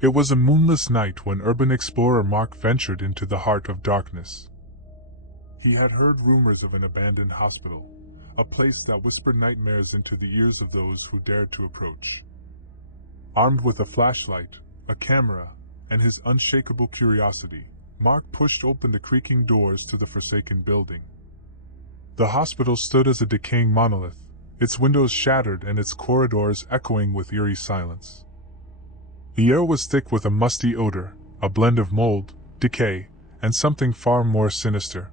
It was a moonless night when urban explorer Mark ventured into the heart of darkness. He had heard rumors of an abandoned hospital, a place that whispered nightmares into the ears of those who dared to approach. Armed with a flashlight, a camera, and his unshakable curiosity, Mark pushed open the creaking doors to the forsaken building. The hospital stood as a decaying monolith, its windows shattered and its corridors echoing with eerie silence. The air was thick with a musty odor, a blend of mold, decay, and something far more sinister.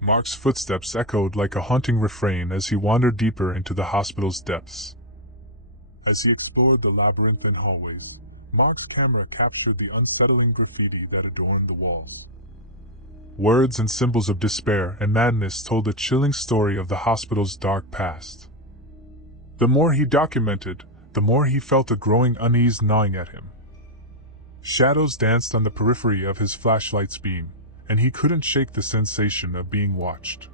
Mark's footsteps echoed like a haunting refrain as he wandered deeper into the hospital's depths. As he explored the labyrinthine hallways, Mark's camera captured the unsettling graffiti that adorned the walls. Words and symbols of despair and madness told a chilling story of the hospital's dark past. The more he documented, the more he felt a growing unease gnawing at him. Shadows danced on the periphery of his flashlight's beam, and he couldn't shake the sensation of being watched.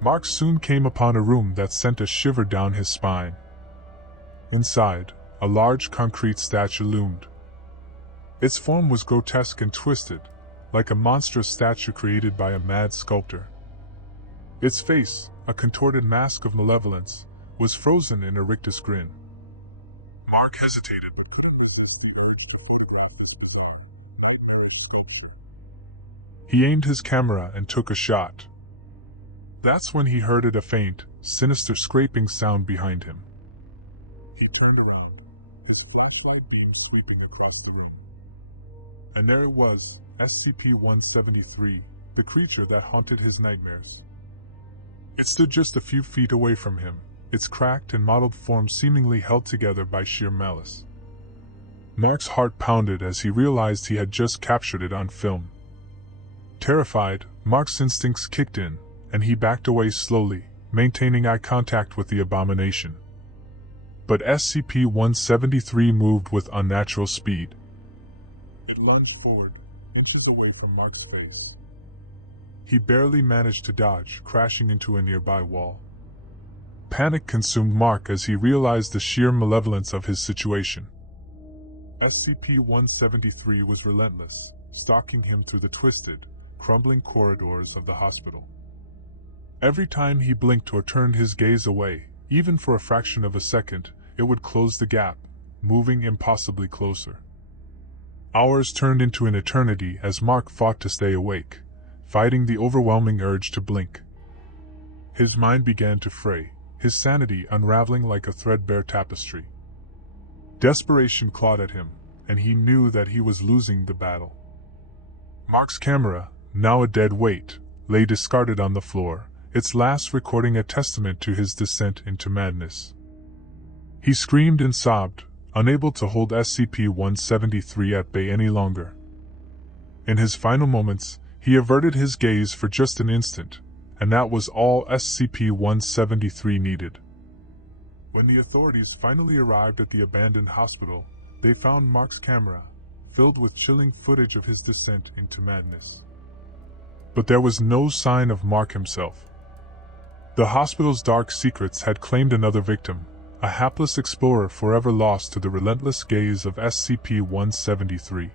Mark soon came upon a room that sent a shiver down his spine. Inside, a large concrete statue loomed. Its form was grotesque and twisted, like a monstrous statue created by a mad sculptor. Its face, a contorted mask of malevolence, was frozen in a rictus grin. Mark hesitated. He aimed his camera and took a shot. That's when he heard a faint, sinister scraping sound behind him. He turned around, his flashlight beam sweeping across the room. And there it was, SCP-173, the creature that haunted his nightmares. It stood just a few feet away from him, its cracked and mottled form seemingly held together by sheer malice. Mark's heart pounded as he realized he had just captured it on film. Terrified, Mark's instincts kicked in, and he backed away slowly, maintaining eye contact with the abomination. But SCP-173 moved with unnatural speed. It lunged forward, inches away from Mark's face. He barely managed to dodge, crashing into a nearby wall. Panic consumed Mark as he realized the sheer malevolence of his situation. SCP-173 was relentless, stalking him through the twisted, crumbling corridors of the hospital. Every time he blinked or turned his gaze away, even for a fraction of a second, it would close the gap, moving impossibly closer. Hours turned into an eternity as Mark fought to stay awake, fighting the overwhelming urge to blink. His mind began to fray, his sanity unraveling like a threadbare tapestry. Desperation clawed at him, and he knew that he was losing the battle. Mark's camera, now a dead weight, lay discarded on the floor, its last recording a testament to his descent into madness. He screamed and sobbed, unable to hold SCP-173 at bay any longer. In his final moments, he averted his gaze for just an instant, and that was all SCP-173 needed. When the authorities finally arrived at the abandoned hospital, they found Mark's camera, filled with chilling footage of his descent into madness. But there was no sign of Mark himself. The hospital's dark secrets had claimed another victim, a hapless explorer forever lost to the relentless gaze of SCP-173.